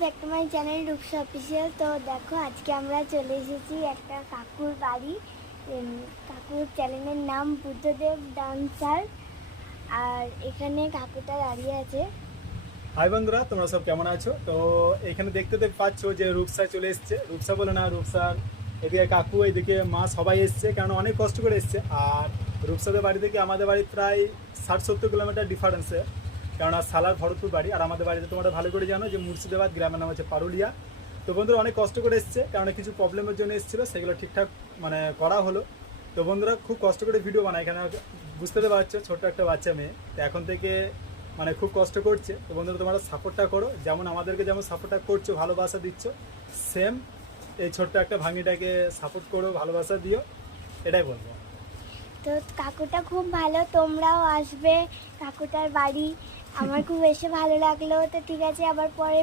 Back to my channel Rupsa official. তো দেখো আজকে আমরা চলে এসেছি একটা কাকুর বাড়ি। কাকুর চ্যানেলের নাম বুদ্ধদেব ডান্সার। আর এখানে কাকুটা দাঁড়িয়ে আছে। হাই বন্ধুরা, তোমরা সব কেমন আছো? তো এখানে দেখতে পাচ্ছ যে রূপসা চলে এসছে। রূপসা বলে না, রূপসার এদিকে কাকু, এদিকে মা, সবাই এসছে, কারণ অনেক কষ্ট করে এসছে। আর রূপসাদের বাড়ি থেকে আমাদের বাড়ি প্রায় 60-70 কিলোমিটার ডিফারেন্সে, কেননা সালার ভরতপুর বাড়ি। আর আমাদের বাড়িতে তোমরা ভালো করে জানো যে মুর্শিদাবাদ, গ্রামের নাম হচ্ছে পারুলিয়া। তো বন্ধুরা অনেক কষ্ট করে এসছে, কারণ কিছু প্রবলেমের জন্য এসেছিলো, সেগুলো ঠিকঠাক করা হলো। তো বন্ধুরা খুব কষ্ট করে ভিডিও বানায়, এখানে বুঝতে তো পারছো ছোট্ট একটা বাচ্চা মেয়ে, তো এখন থেকে খুব কষ্ট করছে। তো বন্ধুরা তোমরা সাপোর্টটা করো, যেমন আমাদেরকে যেমন সাপোর্টটা করছো, ভালোবাসা দিচ্ছ, সেম এই ছোট্ট একটা ভাঙিটাকে সাপোর্ট করো, ভালোবাসা দিও, এটাই বলবো। তো কাকুটা খুব ভালো, তোমরাও আসবে কাকুটার বাড়ি। আমার খুব এসে ভালো লাগলো। তো ঠিক আছে, আবার পরে